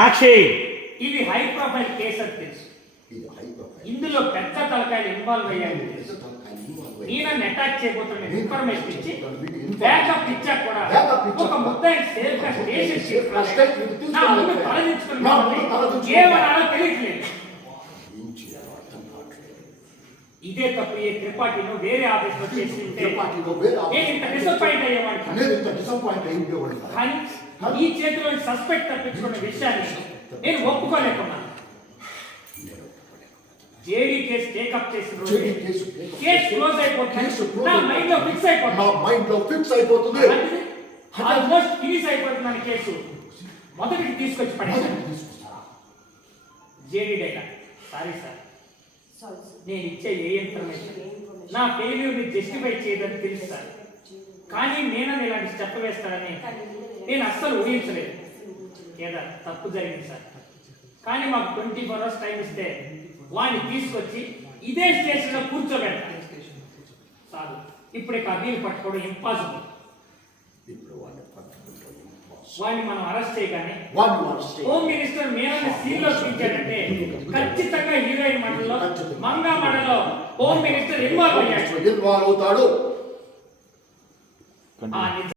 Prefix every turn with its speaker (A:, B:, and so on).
A: ఆక్షి
B: ఇది high profile case అని తెలుసు.
C: ఇది హై ప్రొఫైల్
B: ఇందులో పెద్ద తలకాయలు ఇన్వాల్వ్ అయ్యాయి. తెలుసు ఈయన అటాక్ చేయబోతున్న ఇన్ఫర్మేషన్ ఇచ్చి బ్యాకప్ ఇచ్చాక కూడా ఒక ముద్దాయి సేఫ్గా స్టేషన్ నా తలదించుకుని ఏమనాలో తెలియట్లేదు.
C: ఏం
B: ఇదే తప్పు ఈ త్రిపాఠిను వేరే ఆఫీస్లో చేసి ఉంటే
C: త్రిపాఠిలో
B: నేను ఇంత డిసప్పాయింట్ అయ్యేవాడిని. కానీ ఈ చేతిలో సస్పెక్ట్ తప్పించుకున్న విషయాన్ని నేను ఒప్పుకోలేకున్నాను
C: నేను
B: జేడీ కేసు టేకప్ చేసిన రోజు
C: కేసు
B: క్లోజ్ అయిపోతుంది. నా మైండ్లో ఫిక్స్
C: నా
B: అయిపోతుంది.
C: మైండ్లో ఫిక్స్ అయిపోతుంది.
B: ఆల్మోస్ట్ ఫినిష్ కేసు మొదటికి తీసుకొచ్చి పడేసాను? JD data. Sorry sir. నేను ఇచ్చే ఏ ఇన్ఫర్మేషన్? నా జస్టిఫై చేయదని తెలుసు సార్. కానీ నేనని ఇలాంటి స్టెప్ వేస్తాడని నేను అస్సలు ఊహించలేదు. కేదార్ తప్పు జరిగింది సార్. కానీ మాకు ట్వంటీ ఫోర్ అవర్స్ టైం ఇస్తే వాడిని తీసుకొచ్చి ఇదే స్టేషన్లో కూర్చోబెడతాను సార్ ఇప్పుడే కబీలు పట్టుకోవడం ఇంపాసిబుల్
C: వాడిని
B: మనం అరెస్ట్ చేయగానే. హోమ్ మినిస్టర్ మేనని సీన్లో చూపించాడంటే ఖచ్చితంగా హీరోయిన్ మండలిలో. మంగా మండలిలో హోమ్ మినిస్టర్ ఇన్వాల్వ్ అయ్యాడు.
C: ఇన్వాల్వ్ అవుతాడు.